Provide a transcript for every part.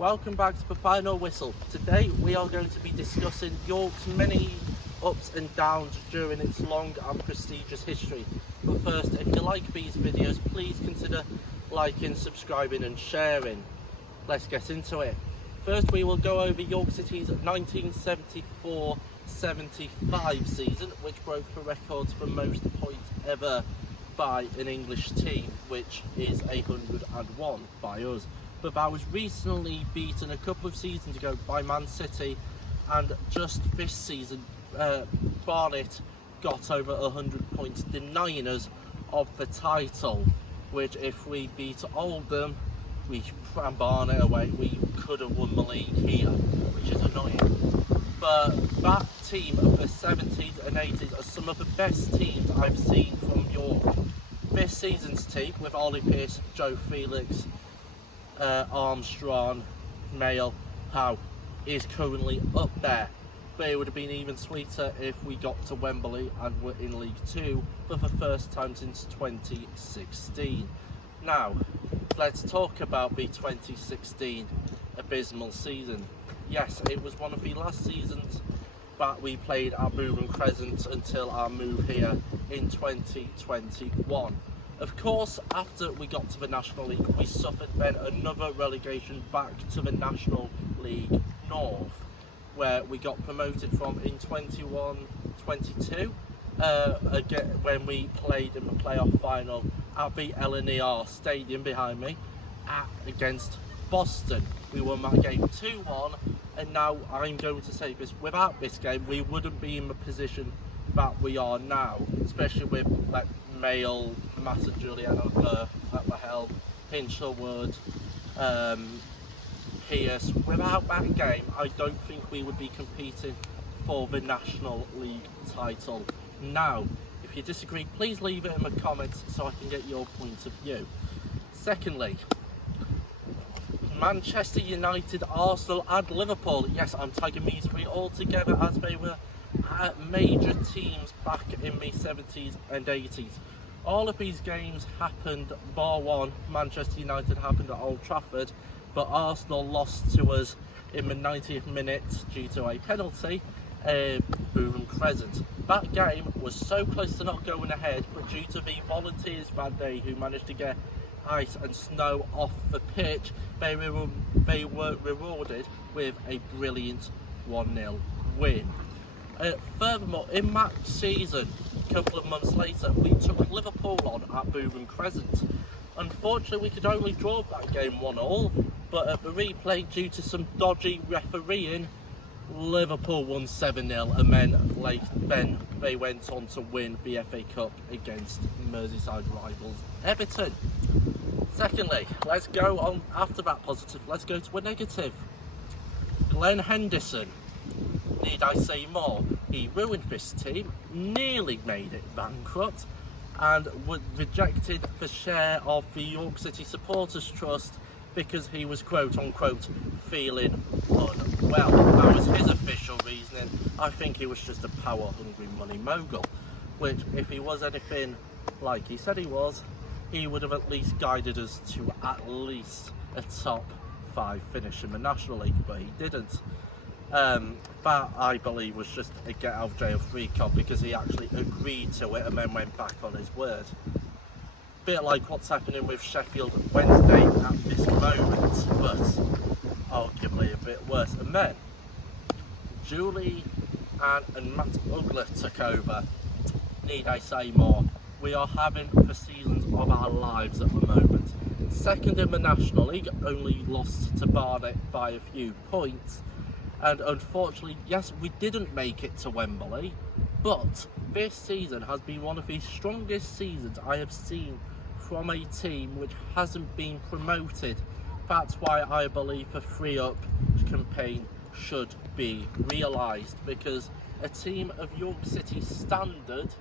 Welcome back to the Final Whistle. Today we are going to be discussing York's many ups and downs during its long and prestigious history. But first, if you like these videos, please consider liking, subscribing and sharing. Let's get into it. First, we will go over York City's 1974-75 season, which broke the records for most points ever by an English team, which is 101 by us. But that was recently beaten a couple of seasons ago by Man City, and just this season Barnet got over 100 points, denying us of the title, which if we beat Oldham and Barnet away, we could have won the league here, which is annoying. But that team of the 70s and 80s are some of the best teams I've seen from York. This season's team, with Ollie Pearce, Joe Felix, Armstrong, Mail, Howe, is currently up there. But it would have been even sweeter if we got to Wembley and were in League 2 for the first time since 2016. Now, let's talk about the 2016 abysmal season. Yes, it was one of the last seasons that we played at Bootham Crescent until our move here in 2021. Of course, after we got to the National League, we suffered then another relegation back to the National League North, where we got promoted from in 21-22, again when we played in the playoff final at the LNER Stadium behind me against Boston. We won that game 2-1, and now I'm going to say this, without this game we wouldn't be in the position that we are now, especially with like Mail, Matt Juliano at the helm, Hinchelwood, Pearce. Without that game, I don't think we would be competing for the National League title. Now, if you disagree, please leave it in the comments so I can get your point of view. Secondly, Manchester United, Arsenal and Liverpool. Yes, I'm tagging these three all together as they were major teams back in the 70s and 80s. All of these games happened, bar one, Manchester United happened at Old Trafford, but Arsenal lost to us in the 90th minute due to a penalty at Bootham Crescent. That game was so close to not going ahead, but due to the volunteers that day who managed to get ice and snow off the pitch, they were rewarded with a brilliant 1-0 win. Furthermore, in that season, a couple of months later, we took Liverpool on at Bootham Crescent. Unfortunately, we could only draw that game 1-1, but at the replay, due to some dodgy refereeing, Liverpool won 7-0, and then they went on to win the FA Cup against Merseyside rivals Everton. Secondly, let's go on, after that positive, let's go to a negative. Glenn Henderson. Need I say more? He ruined this team, nearly made it bankrupt, and rejected the share of the York City Supporters Trust because he was quote unquote feeling unwell. That was his official reasoning. I think he was just a power hungry money mogul, which if he was anything like he said he was, he would have at least guided us to at least a top 5 finish in the National League, but he didn't. That I believe was just a get out of jail free card because he actually agreed to it and then went back on his word. Bit like what's happening with Sheffield Wednesday at this moment, but arguably a bit worse. And then Julie and Matt Ugler took over. Need I say more? We are having the seasons of our lives at the moment. Second in the National League, only lost to Barnet by a few points. And unfortunately, yes, we didn't make it to Wembley, but this season has been one of the strongest seasons I have seen from a team which hasn't been promoted. That's why I believe the Free Up campaign should be realised, because a team of York City standard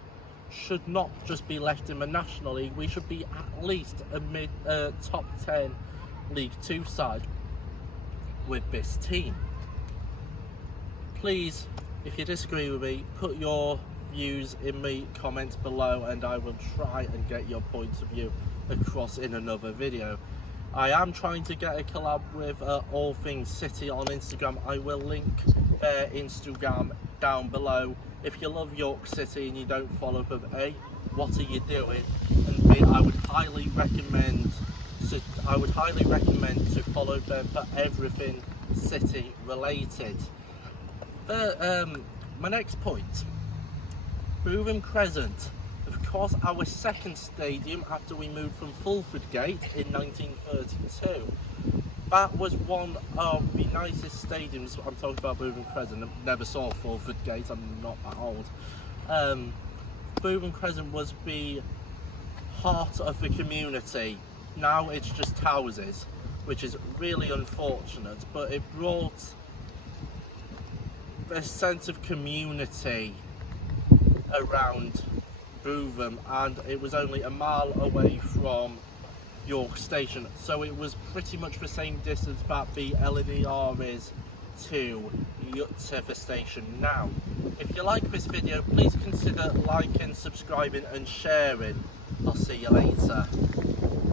should not just be left in the National League. We should be at least a top 10 League 2 side with this team. Please, if you disagree with me, put your views in the comments below and I will try and get your points of view across in another video. I am trying to get a collab with All Things City on Instagram. I will link their Instagram down below. If you love York City and you don't follow them, A, what are you doing? And B, I would highly recommend to follow them for everything City related. My next point, Bootham Crescent. Of course, our second stadium after we moved from Fulford Gate in 1932. That was one of the nicest stadiums. I'm talking about Bootham Crescent. I never saw Fulford Gate, I'm not that old. Bootham Crescent was the heart of the community. Now it's just houses, which is really unfortunate, but it brought a sense of community around Bootham, and it was only a mile away from York Station, so it was pretty much the same distance that the LNER is to the station now. If you like this video, please consider liking, subscribing and sharing. I'll see you later.